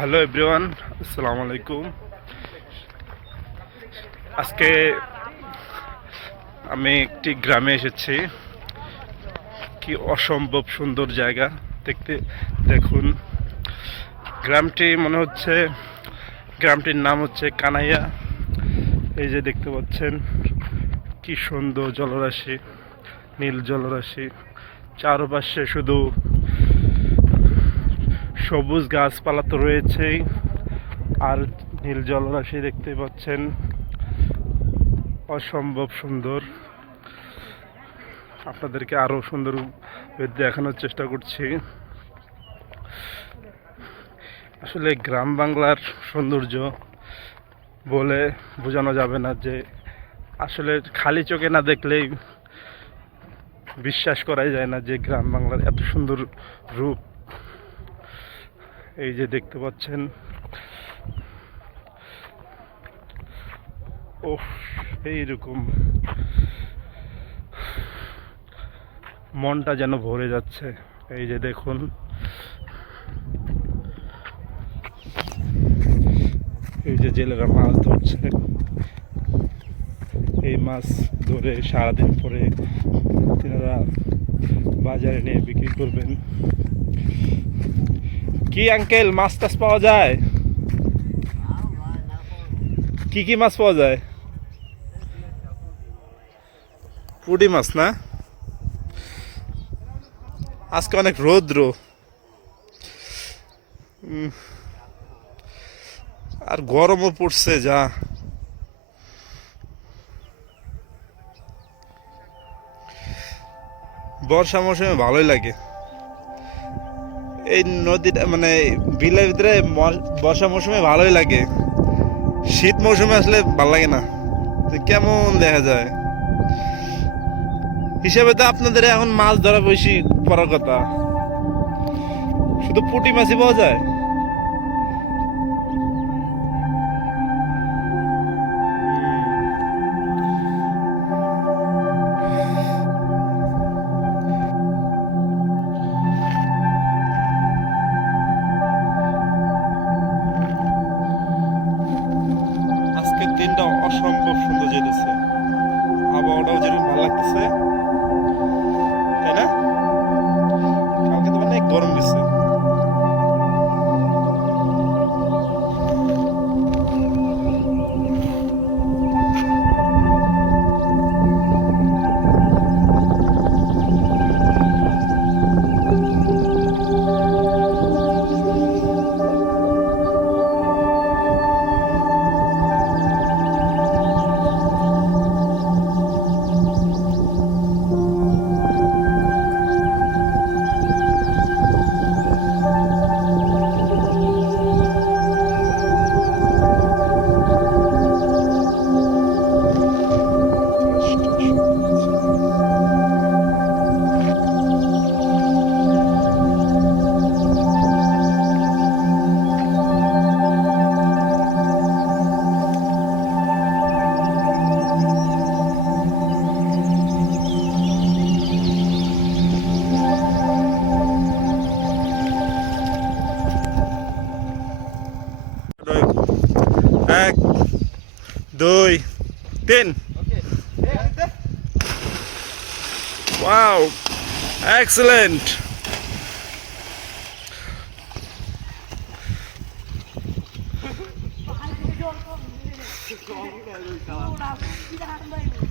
Hello everyone আসসালামু আলাইকুম আজকে আমি একটি গ্রামে এসেছি। কি অসম্ভব সুন্দর জায়গা। দেখতে, দেখুন। গ্রামটি মনে হচ্ছে, গ্রামটির নাম হচ্ছে কানাইয়া। এই যে দেখতে পাচ্ছেন, কি সুন্দর জলরাশি, নীল জলরাশি। চারপাশে শুধু সবুজ গাছপালা তো রয়েছেই, আর নীল জলরাশি দেখতে পাচ্ছেন। অসম্ভব সুন্দর। আপনাদেরকে আরও সুন্দর দেখানোর চেষ্টা করছি। আসলে গ্রাম বাংলার সৌন্দর্য বলে বোঝানো যাবে না যে আসলে খালি চোখে না দেখলেই বিশ্বাস করাই যায় না যে গ্রাম বাংলার এত সুন্দর রূপ। এই যে দেখতে পাচ্ছেন। ও এইরকম। মনটা যেন ভরে যাচ্ছে। এই যে দেখুন। এই যে জেলেরা মাছ ধরছে। এই মাছ ধরে সারাদিন পরে তিনারা বাজারে নিয়ে বিক্রি করবেন। কি আঙ্কেল মাছ টাছ পাওয়া যায়? কি কি মাছ পাওয়া যায়? পুঁটি মাছ না? আজকে অনেক রৌদ্র। আর গরমও পড়ছে যা। বর্ষা মৌসুমে ভালোই লাগে। এই নদীটা মানে বিলের ভিতরে বর্ষা মৌসুমে ভালোই লাগে। শীত মৌসুমে আসলে ভালো লাগে না। কেমন দেখা যায়? হিসাবে তো আপনাদের এখন মাছ ধরা বেশি পড়ার কথা। শুধু পুটি মাছই পাওয়া যায়? অসম্ভব সুন্দর যেতেছে। আবহাওয়াটাও যেরকম ভালো লাগতেছে 2 10 Wow. Excellent.